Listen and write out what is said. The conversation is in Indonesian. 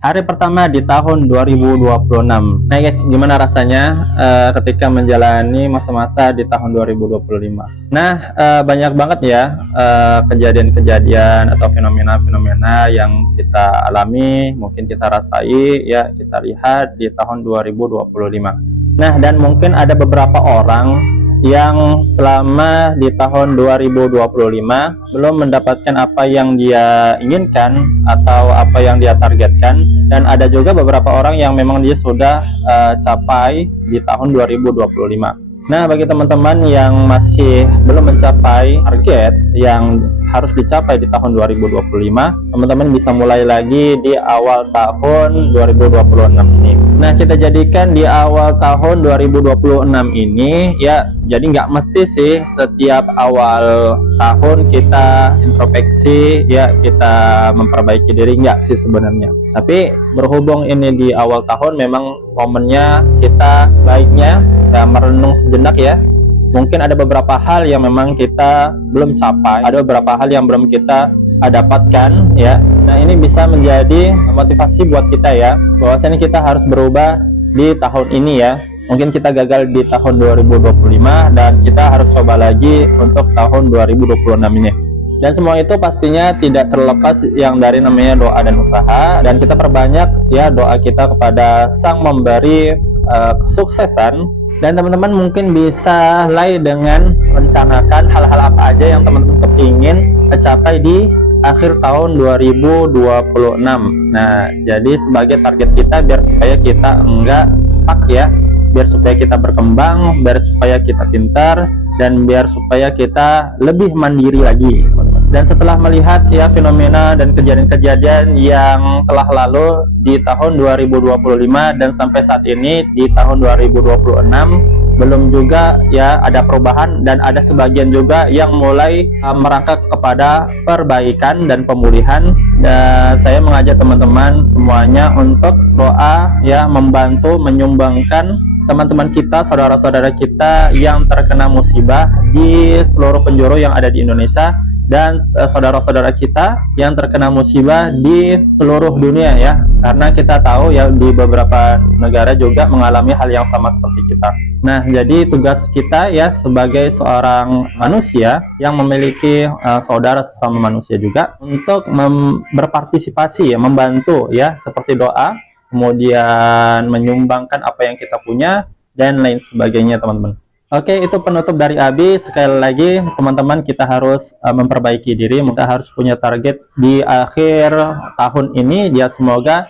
hari pertama di tahun 2026. Nah guys, gimana rasanya ketika menjalani masa-masa di tahun 2025? Nah, banyak banget ya kejadian-kejadian atau fenomena-fenomena yang kita alami, mungkin kita rasai, ya kita lihat di tahun 2025. Nah, dan mungkin ada beberapa orang yang selama di tahun 2025 belum mendapatkan apa yang dia inginkan atau apa yang dia targetkan, dan ada juga beberapa orang yang memang dia sudah capai di tahun 2025. Nah, bagi teman-teman yang masih belum mencapai target yang harus dicapai di tahun 2025, teman-teman bisa mulai lagi di awal tahun 2026 ini. Nah, kita jadikan di awal tahun 2026 ini ya, jadi nggak mesti sih setiap awal tahun kita introspeksi ya, kita memperbaiki diri, nggak sih sebenarnya. Tapi berhubung ini di awal tahun, memang momennya kita baiknya ya merenung sejenak ya. Mungkin ada beberapa hal yang memang kita belum capai, ada beberapa hal yang belum kita dapatkan ya. Nah, ini bisa menjadi motivasi buat kita ya, bahwasanya kita harus berubah di tahun ini ya. Mungkin kita gagal di tahun 2025 dan kita harus coba lagi untuk tahun 2026 ini. Dan semua itu pastinya tidak terlepas yang dari namanya doa dan usaha, dan kita perbanyak ya doa kita kepada Sang Memberi kesuksesan. Dan teman-teman mungkin bisa mulai dengan merencanakan hal-hal apa aja yang teman-teman kepingin capai di akhir tahun 2026. Nah, jadi sebagai target kita biar supaya kita enggak stuck ya, biar supaya kita berkembang, biar supaya kita pintar, dan biar supaya kita lebih mandiri lagi. Dan setelah melihat ya fenomena dan kejadian-kejadian yang telah lalu di tahun 2025 dan sampai saat ini di tahun 2026, belum juga ya ada perubahan, dan ada sebagian juga yang mulai merangkak kepada perbaikan dan pemulihan. Dan saya mengajak teman-teman semuanya untuk doa ya, membantu menyumbangkan teman-teman kita, saudara-saudara kita yang terkena musibah di seluruh penjuru yang ada di Indonesia, dan saudara-saudara kita yang terkena musibah di seluruh dunia ya, karena kita tahu ya di beberapa negara juga mengalami hal yang sama seperti kita. Nah, jadi tugas kita ya sebagai seorang manusia yang memiliki saudara sesama manusia juga untuk berpartisipasi ya, membantu ya, seperti doa, kemudian menyumbangkan apa yang kita punya, dan lain sebagainya teman-teman. Oke, itu penutup dari Abi. Sekali lagi teman-teman, kita harus memperbaiki diri, kita harus punya target di akhir tahun ini ya, semoga